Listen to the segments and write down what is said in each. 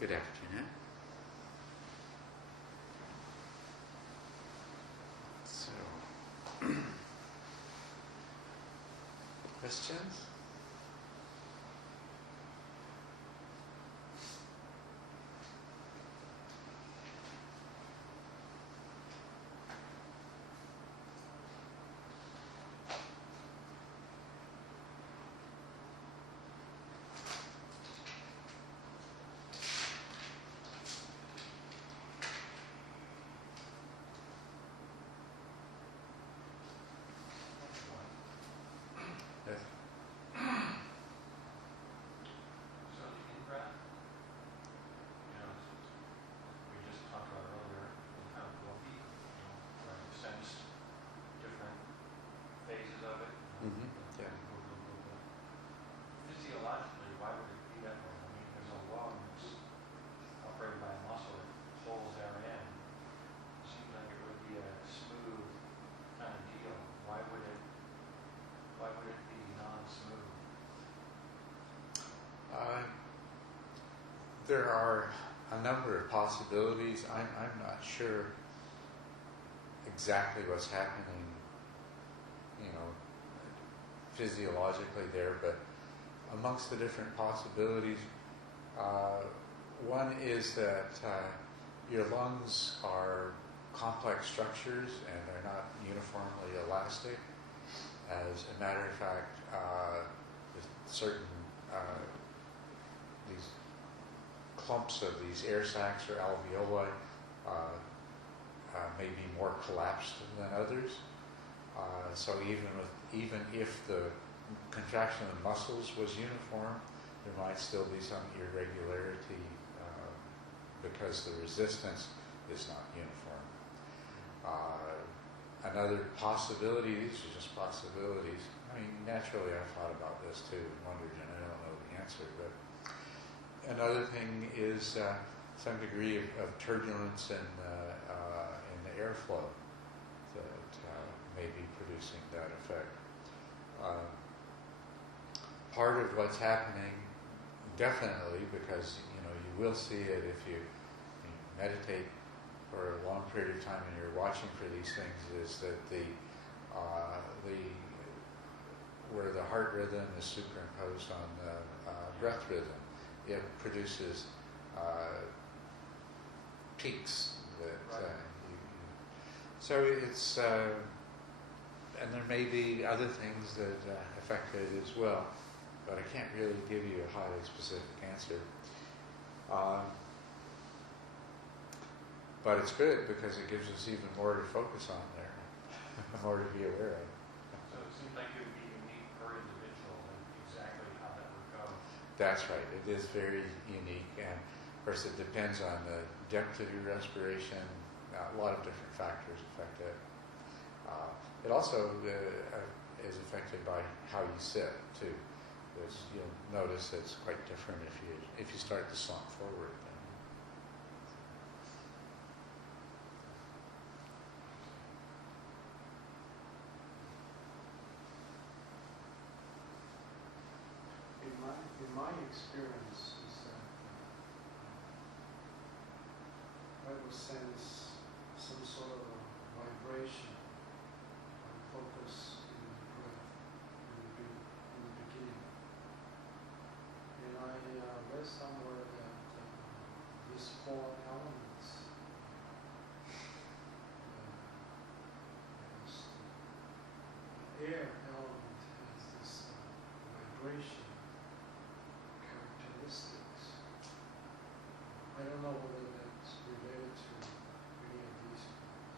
Good afternoon. So, questions? Yes. So the in-breath, we just talked about earlier, kind of fluffy, where you sense different phases of it. Yeah. Physiologically, why would it be that way? I mean, there's a lung that's operated by a muscle that pulls air in. It seems like it would be a smooth kind of deal. Why would it be non-smooth? There are a number of possibilities. I'm not sure exactly what's happening, physiologically there, but amongst the different possibilities, one is that your lungs are complex structures and they're not uniformly elastic. As a matter of fact, certain these clumps of these air sacs or alveoli may be more collapsed than others. So even if the contraction of the muscles was uniform, there might still be some irregularity because the resistance is not uniform. Another possibility, these are just possibilities. I mean, naturally I've thought about this too and wondered, and I don't know the answer, but another thing is some degree of turbulence in the airflow that may be producing that effect. Part of what's happening, definitely, because you will see it if you meditate for a long period of time and you're watching for these things, is that where the heart rhythm is superimposed on the breath rhythm, it produces peaks that so it's and there may be other things that affect it as well, but I can't really give you a highly specific answer. But it's good because it gives us even more to focus on there, more to be aware of. So it seems like it would be unique per individual and exactly how that would go. That's right. It is very unique, and of course it depends on the depth of your respiration. A lot of different factors affect it. It also is affected by how you sit too. Because you'll notice it's quite different if you start to slump forward. In my experience is that I will sense some sort of a vibration or focus in the breath in the beginning. And I read somewhere that these four elements, the air element has this vibration characteristics. I don't know whether that's related to any of these things,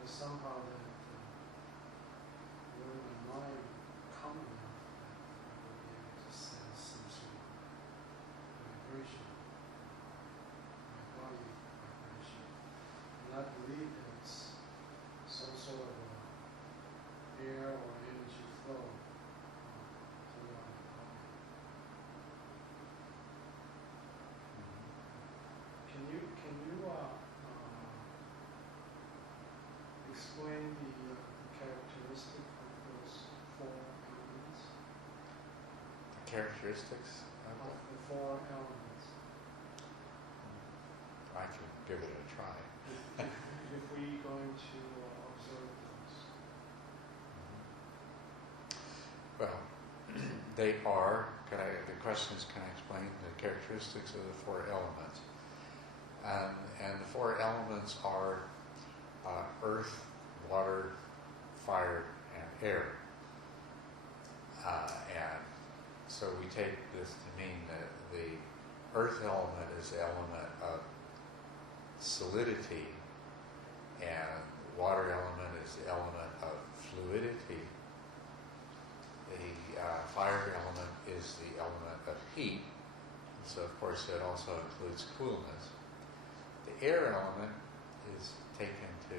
but somehow that when my mind calm enough, I will be able to sense some sort of vibration, my body vibration, and I believe that it's some sort of air or energy flow throughout my body. Can you explain the characteristic of those four elements? Characteristics of Of the four elements. they are, the question is, can I explain the characteristics of the four elements? And the four elements are earth, water, fire, and air. And so we take this to mean that the earth element is the element of solidity, and the water element is the element of fluidity. The fire element is the element of heat, so of course it also includes coolness. The air element is taken to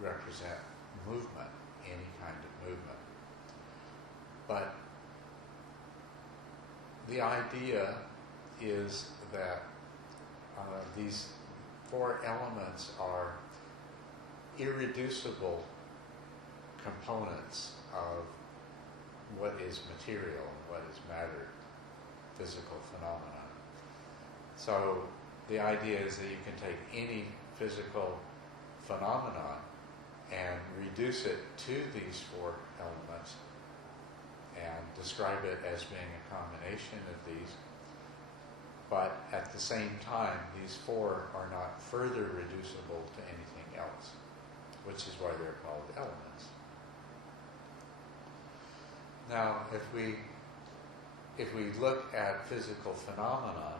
represent movement, any kind of movement. But the idea is that these four elements are irreducible components of what is material and what is matter, physical phenomena. So the idea is that you can take any physical phenomenon and reduce it to these four elements and describe it as being a combination of these. But at the same time, these four are not further reducible to anything else, which is why they're called elements. Now, if we look at physical phenomena,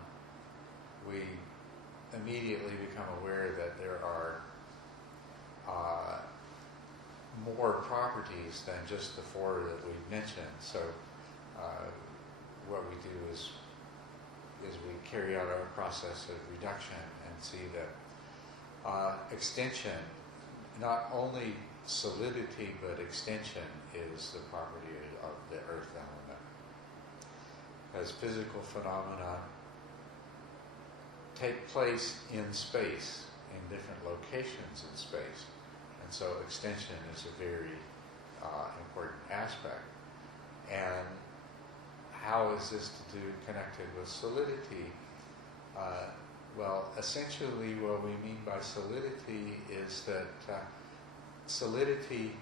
we immediately become aware that there are more properties than just the four that we mentioned. So what we do is we carry out our process of reduction and see that extension, not only solidity but extension, is the property of the earth element. As physical phenomena take place in space, in different locations in space, and so extension is a very important aspect. And how is this connected with solidity? Well, essentially what we mean by solidity is that solidity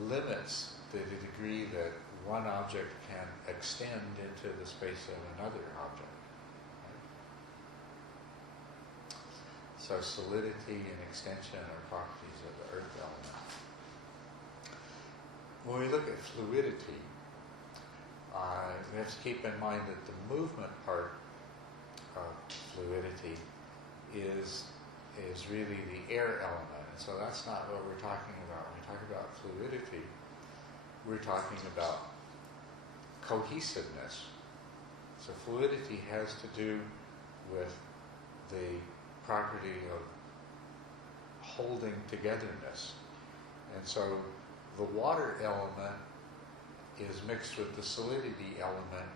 limits the degree that one object can extend into the space of another object. So solidity and extension are properties of the earth element. When we look at fluidity, we have to keep in mind that the movement part of fluidity is really the air element. And so that's not what we're talking about. When we talk about fluidity, we're talking about cohesiveness. So fluidity has to do with the property of holding togetherness. And so the water element is mixed with the solidity element.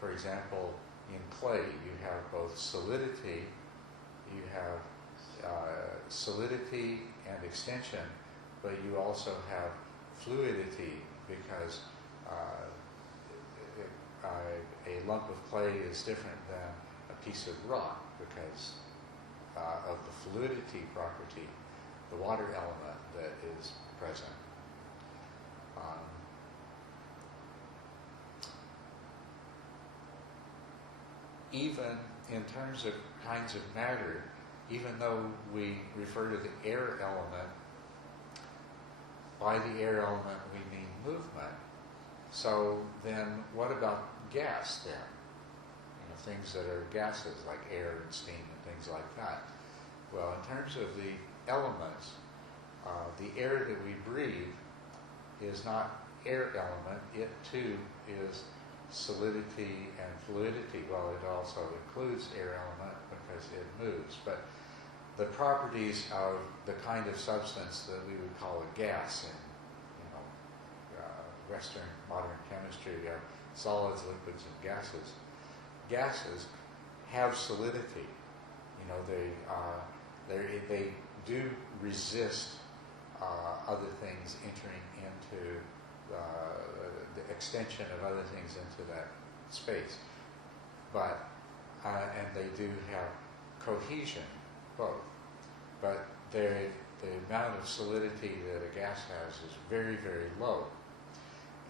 For example, in clay, you have both solidity, you have solidity and extension, but you also have fluidity because a lump of clay is different than a piece of rock because of the fluidity property, the water element that is present. Even in terms of kinds of matter, even though we refer to the air element, by the air element we mean movement. So then what about gas then? Things that are gases like air and steam and things like that. Well, in terms of the elements, the air that we breathe is not air element. It too is solidity and fluidity. Well, it also includes air element because it moves. But the properties of the kind of substance that we would call a gas in Western modern chemistry, we have solids, liquids, and gases. Gases have solidity. They do resist other things entering into the extension of other things into that space. But and they do have cohesion, both. But the amount of solidity that a gas has is very, very low.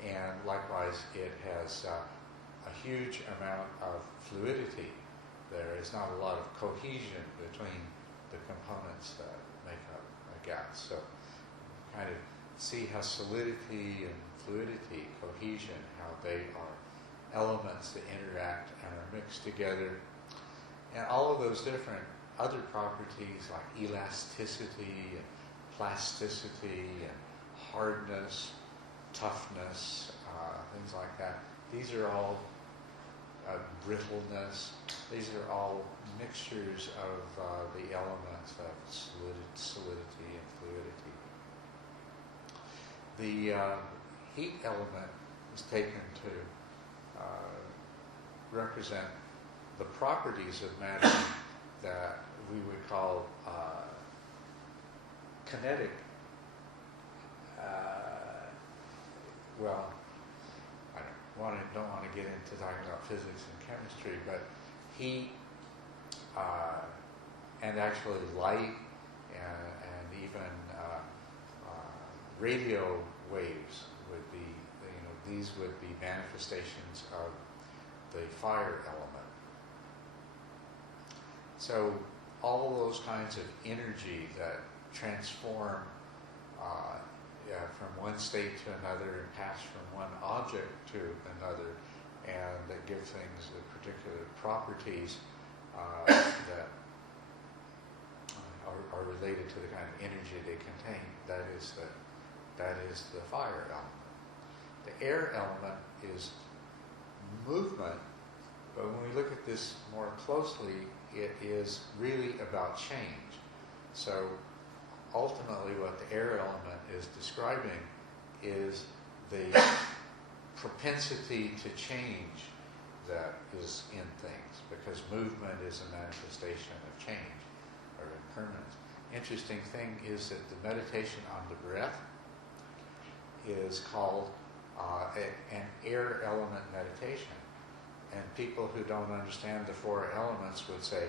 and likewise it has a huge amount of fluidity. There is not a lot of cohesion between the components that make up a gas. So kind of see how solidity and fluidity, cohesion, how they are elements that interact and are mixed together. And all of those different other properties like elasticity and plasticity and hardness, toughness, things like that. These are all brittleness. These are all mixtures of the elements of solidity and fluidity. The heat element is taken to represent the properties of matter that we would call kinetic. Well, I don't want to get into talking about physics and chemistry, but heat and actually light and even radio waves would be, these would be manifestations of the fire element. So all those kinds of energy that transform from one state to another and pass from one object to another, and that give things particular properties that are related to the kind of energy they contain. That is the fire element. The air element is movement, but when we look at this more closely, it is really about change. So ultimately what the air element is describing is the propensity to change that is in things, because movement is a manifestation of change or impermanence. Interesting thing is that the meditation on the breath is called an air element meditation. And people who don't understand the four elements would say,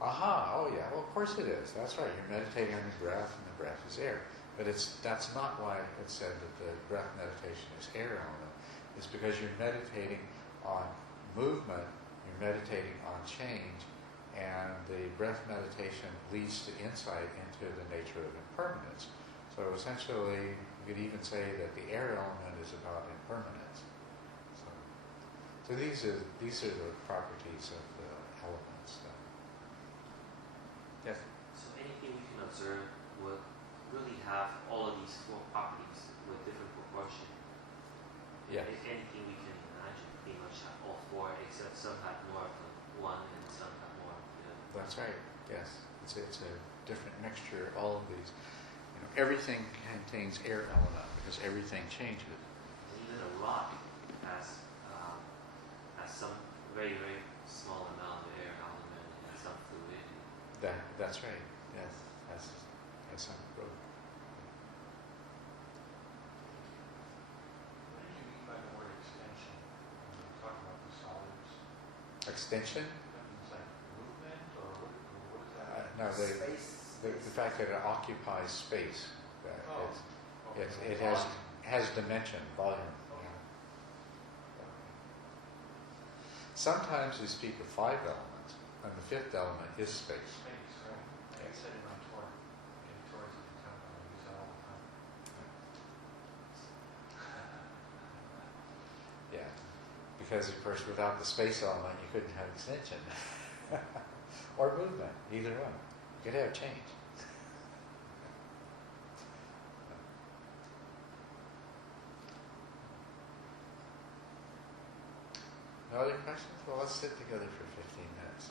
aha, oh yeah, well of course it is. That's right, you're meditating on the breath, and the breath is air. But that's not why it's said that the breath meditation is air element. It's because you're meditating on movement, you're meditating on change, and the breath meditation leads to insight into the nature of impermanence. So essentially, you could even say that the air element is about impermanence. So these are the properties of the elements. Yes? So anything we can observe would really have all of these four properties with different proportion. Yes. If anything we can imagine, pretty much have all four, except some have more of one and some have more of the other. That's right. Yes. It's a different mixture of all of these. Everything contains air element because everything changes. And even a rock has some very, very small amount of air element and some fluidity. That's right. Yes. Has some growth. What did you mean by the word extension when you talk about the solids? Extension? That means like movement, or what is that? No, Space. the fact that it occupies space. Oh, okay. It has dimension, volume. Yeah. Sometimes we speak of 5 elements, and the 5th element is space. Space, right? I said in my tour, getting tours at the temple, I use that all the time. Yeah, because of course without the space element you couldn't have extension or movement, either one. You could have change. No other questions? Well, let's sit together for 15 minutes.